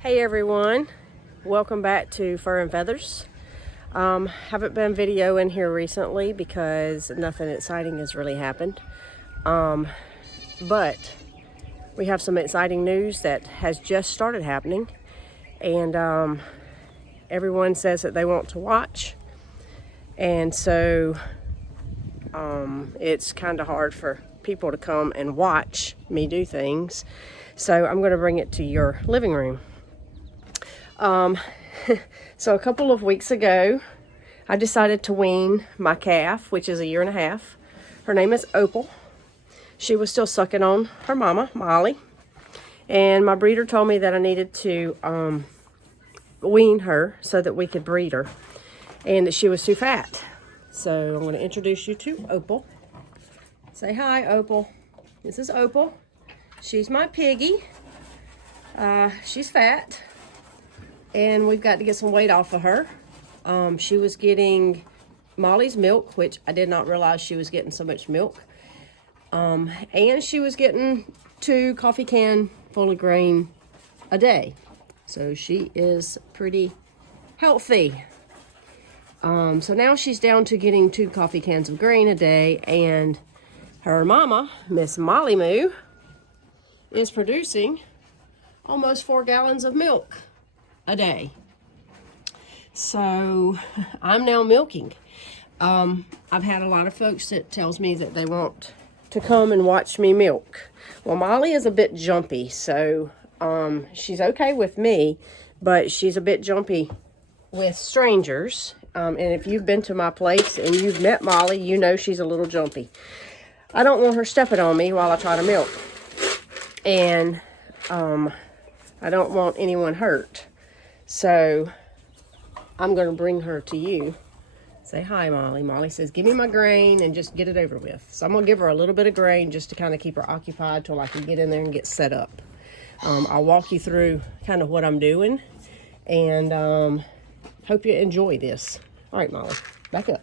Hey everyone, welcome back to Fur and Feathers. Haven't been videoing here recently because nothing exciting has really happened. But we have some exciting news that has just started happening, and everyone says that they want to watch, and so it's kind of hard for people to come and watch me do things. So I'm going to bring it to your living room. So a couple of weeks ago, I decided to wean my calf, which is 1.5 years. Her name is Opal. She was still sucking on her mama, Molly. And my breeder told me that I needed to wean her so that we could breed her, and that she was too fat. So I'm going to introduce you to Opal. Say hi, Opal. This is Opal. She's my piggy. She's fat, and we've got to get some weight off of her. She was getting Molly's milk, which I did not realize she was getting so much milk. And she was getting 2 coffee cans full of grain a day. So she is pretty healthy. So now she's down to getting 2 coffee cans of grain a day, and her mama, Miss Molly Moo, is producing almost 4 gallons of milk a day. So I'm now milking. I've had a lot of folks that tells me that they want to come and watch me milk. Well, Molly is a bit jumpy, so she's okay with me, but she's a bit jumpy with strangers. And if you've been to my place and you've met Molly, you know she's a little jumpy. I don't want her stepping on me while I try to milk. And I don't want anyone hurt. So I'm going to bring her to you. Say hi, Molly. Molly says, give me my grain and just get it over with. So I'm going to give her a little bit of grain just to kind of keep her occupied till I can get in there and get set up. I'll walk you through kind of what I'm doing, and hope you enjoy this. All right, Molly, back up.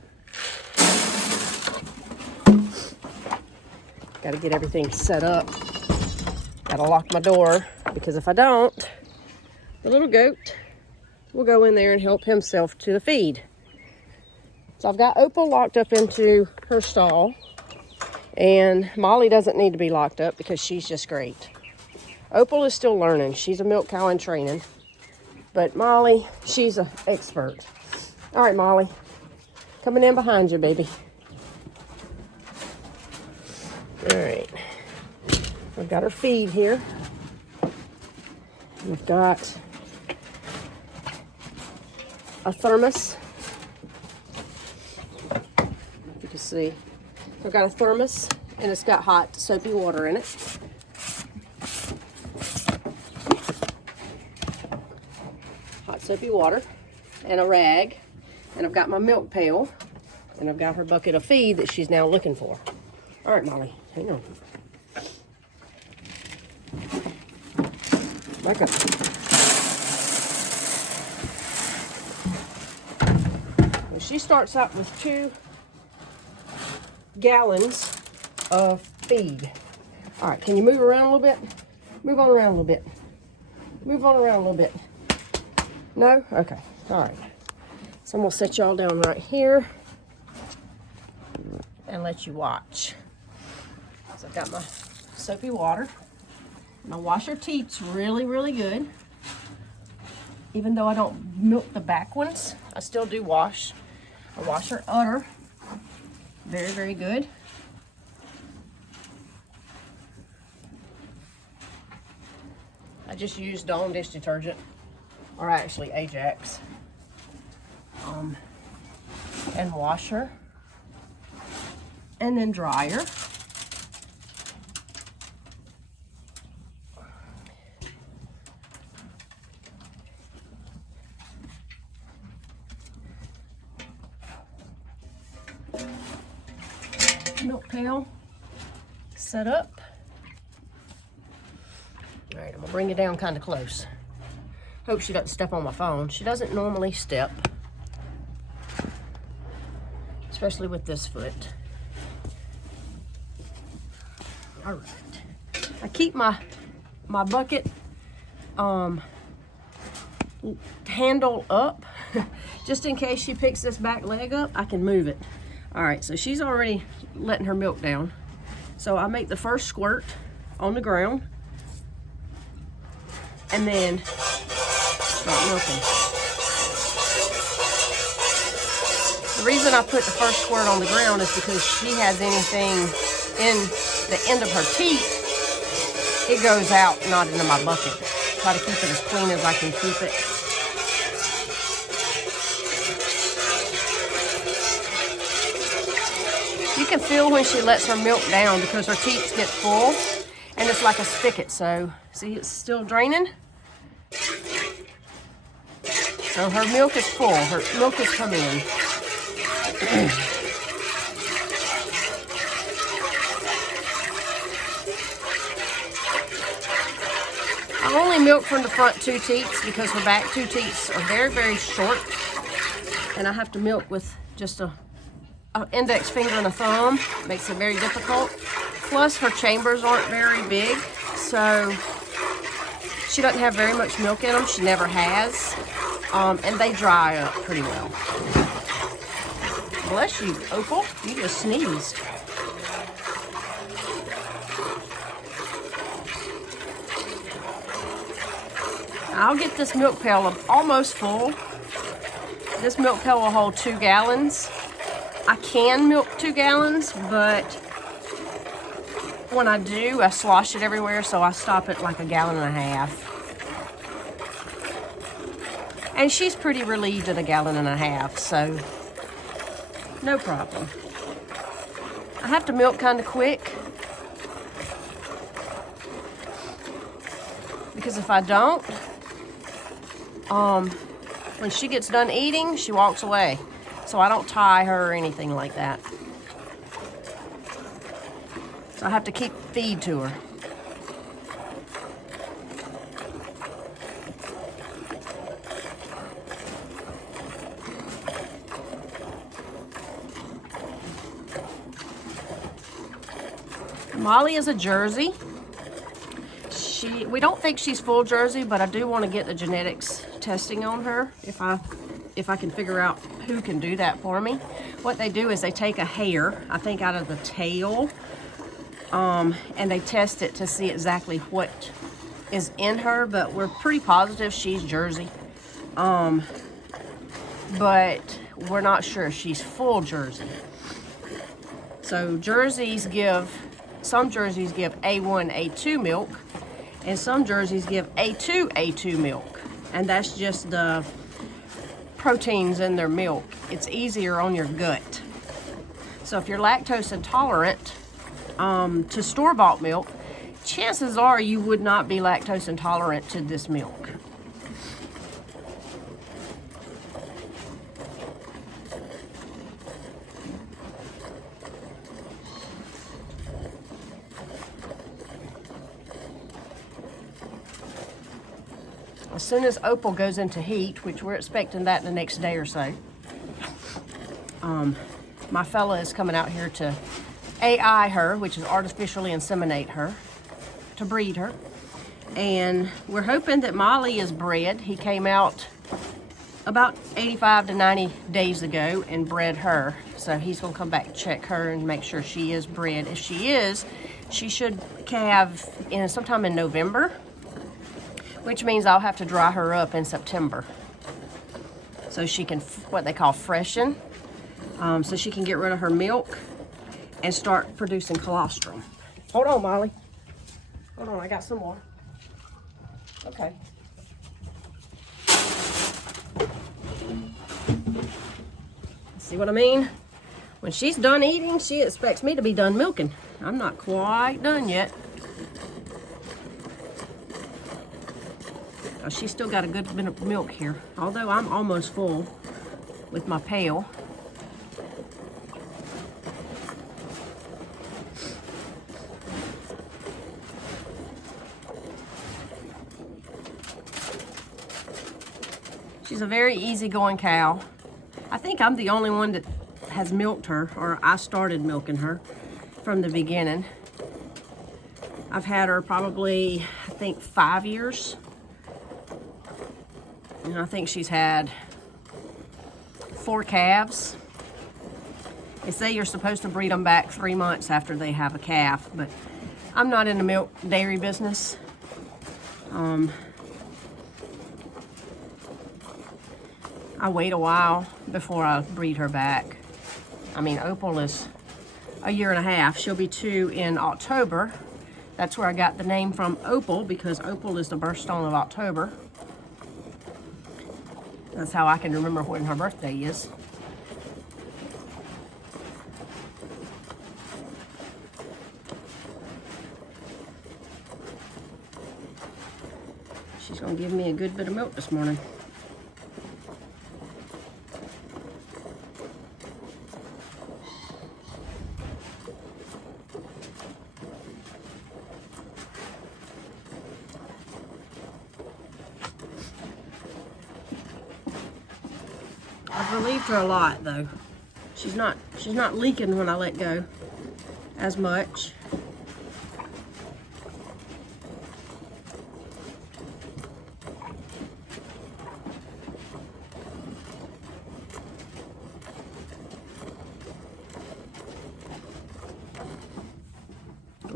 Got to get everything set up. Got to lock my door, because if I don't, the little goat will go in there and help himself to the feed. So I've got Opal locked up into her stall, and Molly doesn't need to be locked up because she's just great. Opal is still learning. She's a milk cow in training, but Molly, she's an expert. All right, Molly, coming in behind you, baby. All right, we've got her feed here. We've got a thermos. If you can see, I've got a thermos, and it's got hot soapy water in it. Hot soapy water and a rag, and I've got my milk pail, and I've got her bucket of feed that she's now looking for. All right, Molly, hang on. Back up. Well, she starts out with 2 gallons of feed. All right, can you move around a little bit? Move on around a little bit. Move on around a little bit. No? Okay. All right. So I'm going to set y'all down right here and let you watch. So I've got my soapy water. And I wash her teats really, really good. Even though I don't milk the back ones, I still do wash. I wash her udder very, very good. I just use Dawn dish detergent, or actually Ajax, and wash her, and then dry her. Milk pail set up. All right, I'm gonna bring it down kind of close. Hope she doesn't step on my phone. She doesn't normally step, especially with this foot. All right, I keep my bucket handle up. Just in case she picks this back leg up, I can move it. All right, so she's already letting her milk down. So I make the first squirt on the ground and then start milking. The reason I put the first squirt on the ground is because she has anything in the end of her teeth, it goes out, not into my bucket. Try to keep it as clean as I can keep it. You can feel when she lets her milk down because her teats get full and it's like a spigot. So see, it's still draining. So her milk is full, her milk has come in. I only milk from the front 2 teats because her back 2 teats are very, very short. And I have to milk with just an index finger and a thumb. Makes it very difficult. Plus her chambers aren't very big, so she doesn't have very much milk in them. She never has. And they dry up pretty well. Bless you, Opal. You just sneezed. I'll get this milk pail almost full. This milk pail will hold 2 gallons. I can milk 2 gallons, but when I do, I slosh it everywhere, so I stop at like 1.5 gallons. And she's pretty relieved at 1.5 gallons, so no problem. I have to milk kind of quick because if I don't, when she gets done eating, she walks away. So I don't tie her or anything like that. So I have to keep feed to her. Molly is a Jersey. We don't think she's full Jersey, but I do want to get the genetics testing on her if I can figure out who can do that for me. What they do is they take a hair, I think out of the tail, and they test it to see exactly what is in her, but we're pretty positive she's Jersey. But we're not sure she's full Jersey. So some Jerseys give A1, A2 milk, and some Jerseys give A2, A2 milk. And that's just the proteins in their milk. It's easier on your gut. So if you're lactose intolerant to store-bought milk, chances are you would not be lactose intolerant to this milk. As soon as Opal goes into heat, which we're expecting that in the next day or so, my fella is coming out here to AI her, which is artificially inseminate her, to breed her. And we're hoping that Molly is bred. He came out about 85 to 90 days ago and bred her. So he's gonna come back and check her and make sure she is bred. If she is, she should calve sometime in November, which means I'll have to dry her up in September. So she can, what they call freshen, so she can get rid of her milk and start producing colostrum. Hold on, Molly. Hold on, I got some more. Okay. See what I mean? When she's done eating, she expects me to be done milking. I'm not quite done yet. Oh, she's still got a good bit of milk here, although I'm almost full with my pail. She's a very easygoing cow. I think I'm the only one that has milked her, or I started milking her from the beginning. I've had her probably, I think, 5 years. And I think she's had 4 calves. They say you're supposed to breed them back 3 months after they have a calf, but I'm not in the milk dairy business. I wait a while before I breed her back. I mean, Opal is a year and a half. She'll be 2 in October. That's where I got the name from, Opal, because Opal is the birthstone of October. That's how I can remember when her birthday is. She's gonna give me a good bit of milk this morning. I've relieved her a lot though. She's not leaking when I let go as much.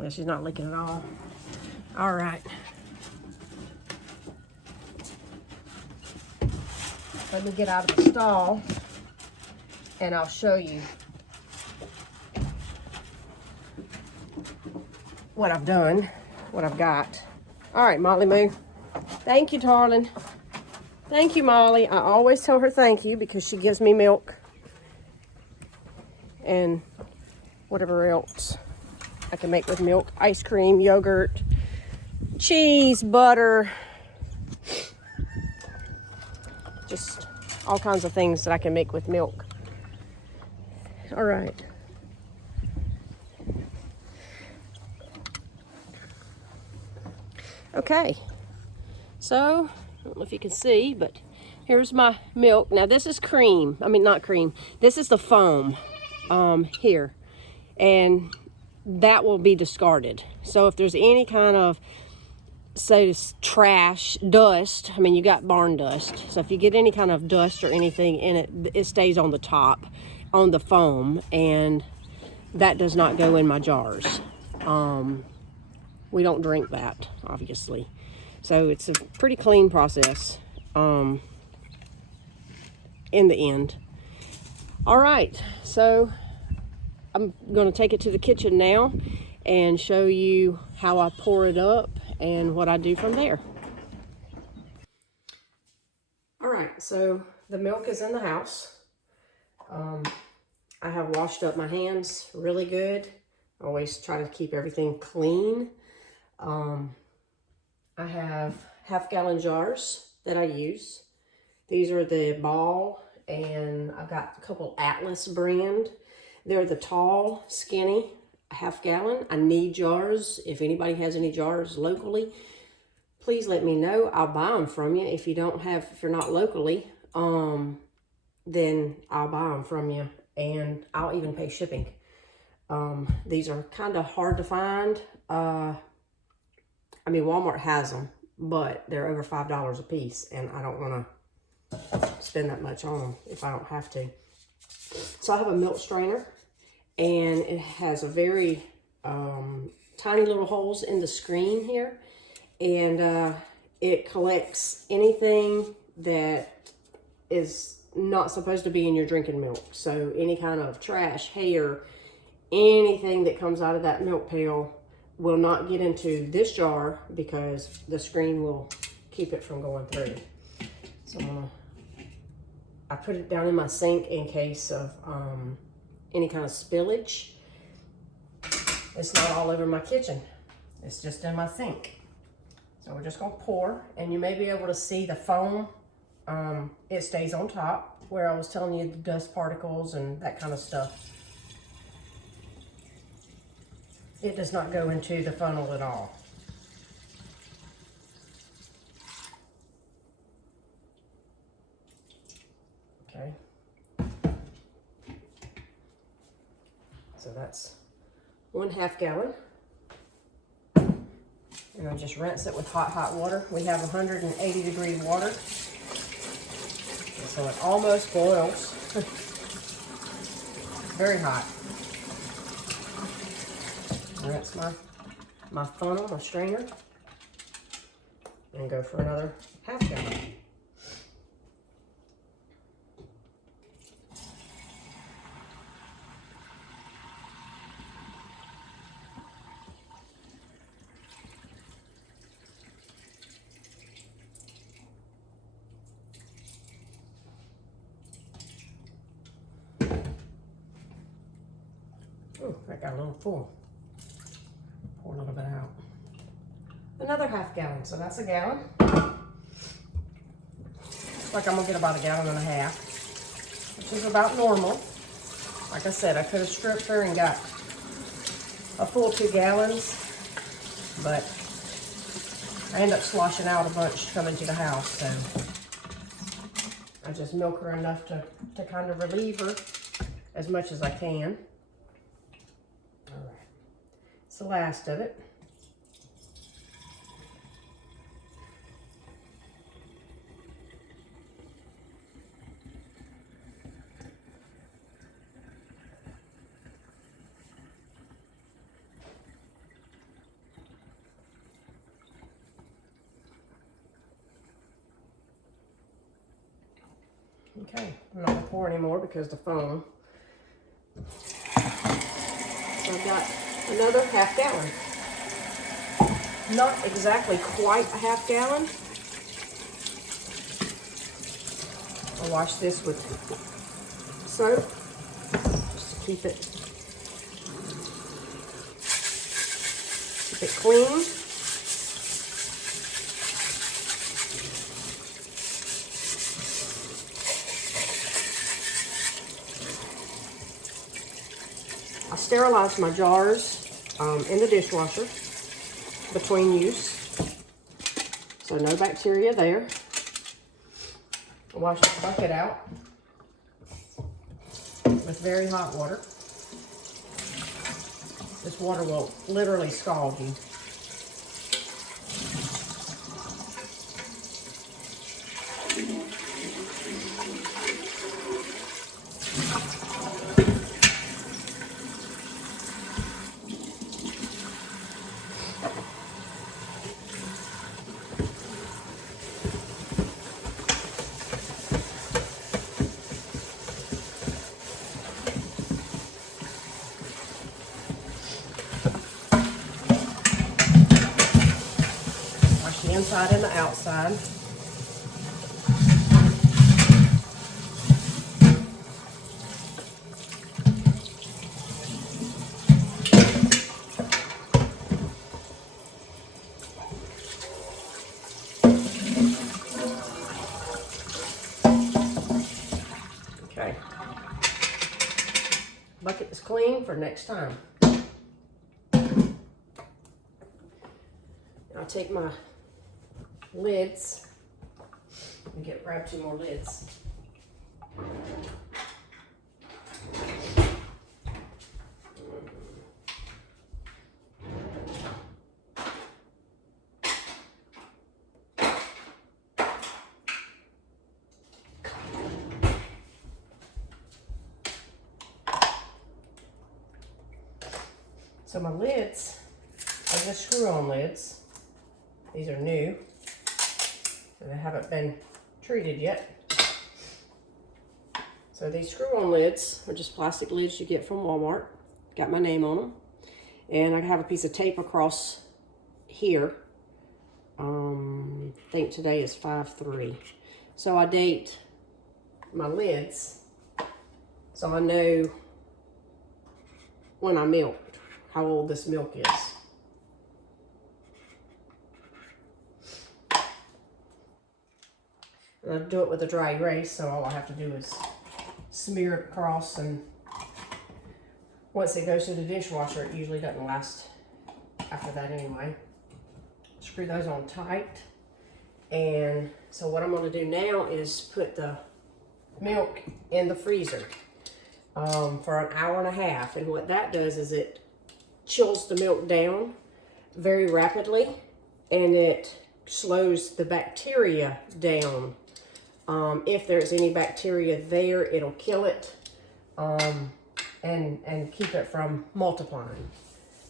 Yeah, she's not leaking at all. All right. Let me get out of the stall and I'll show you what I've done, what I've got. All right, Molly Moo. Thank you, darling. Thank you, Molly. I always tell her thank you because she gives me milk and whatever else I can make with milk. Ice cream, yogurt, cheese, butter. Just all kinds of things that I can make with milk. All right. Okay. So, I don't know if you can see, but here's my milk. Now this is cream. I mean, not cream. This is the foam here. And that will be discarded. So if there's any kind of, say, trash, dust, I mean, you got barn dust. So if you get any kind of dust or anything in it, it stays on the top, on the foam, and that does not go in my jars. We don't drink that, obviously. So it's a pretty clean process in the end. All right, so I'm gonna take it to the kitchen now and show you how I pour it up and what I do from there. All right, so the milk is in the house. I have washed up my hands really good. I always try to keep everything clean. I have half-gallon jars that I use. These are the Ball, and I've got a couple Atlas brand. They're the tall, skinny, half-gallon. I need jars. If anybody has any jars locally, please let me know. I'll buy them from you. If you don't have, if you're not locally, then I'll buy them from you, and I'll even pay shipping. These are kind of hard to find. I mean, Walmart has them, but they're over $5 a piece, and I don't want to spend that much on them if I don't have to. So I have a milk strainer, and it has a very tiny little holes in the screen here, and it collects anything that is not supposed to be in your drinking milk. So any kind of trash, hair, anything that comes out of that milk pail will not get into this jar because the screen will keep it from going through. So I put it down in my sink in case of any kind of spillage. It's not all over my kitchen. It's just in my sink. So we're just gonna pour, and you may be able to see the foam. It stays on top where I was telling you the dust particles and that kind of stuff. It does not go into the funnel at all. Okay. So that's 1/2 gallon. And I just rinse it with hot water. We have 180-degree water. so it almost boils. Very hot. And that's my funnel, my strainer. And go for another half gallon. Oh, that got a little full. Pour a little bit out. Another half gallon, so that's a gallon. Looks like I'm gonna get about 1.5 gallons, which is about normal. Like I said, I could have stripped her and got a full 2 gallons, but I end up sloshing out a bunch coming to the house, so I just milk her enough to kind of relieve her as much as I can. All right, it's the last of it. Okay, I'm not gonna pour anymore because the foam. So I've got another half gallon. Not exactly quite a half gallon. I'll wash this with soap just to keep it clean. I sterilize my jars in the dishwasher between use, so no bacteria there. I wash the bucket out with very hot water. This water will literally scald you. The inside and the outside. Okay. Bucket is clean for next time. I'll take my lids and grab 2 more lids. So my lids are just screw-on lids. These are new. They haven't been treated yet. So these screw-on lids are just plastic lids you get from Walmart. Got my name on them. And I have a piece of tape across here. I think today is 5/3. So I date my lids so I know when I milked how old this milk is. And I do it with a dry erase, so all I have to do is smear it across, and once it goes to the dishwasher, it usually doesn't last after that anyway. Screw those on tight. And so what I'm going to do now is put the milk in the freezer for 1.5 hours. And what that does is it chills the milk down very rapidly, and it slows the bacteria down If there's any bacteria there, it'll kill it and keep it from multiplying.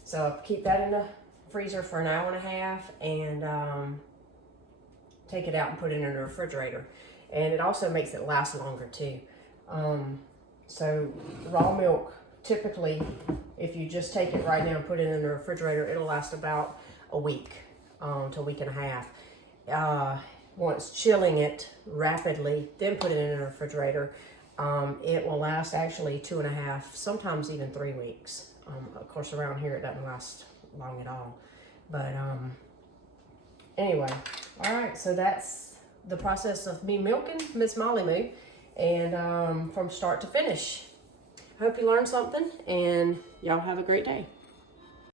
So keep that in the freezer for an hour and a half and take it out and put it in the refrigerator. And it also makes it last longer too. So raw milk, typically, if you just take it right now and put it in the refrigerator, it'll last about a week to a week and a half. Once chilling it rapidly, then put it in the refrigerator, it will last actually 2.5, sometimes even 3 weeks. Of course, around here it doesn't last long at all. But anyway, all right, so that's the process of me milking Miss Molly Moo, and from start to finish. Hope you learned something, and y'all have a great day.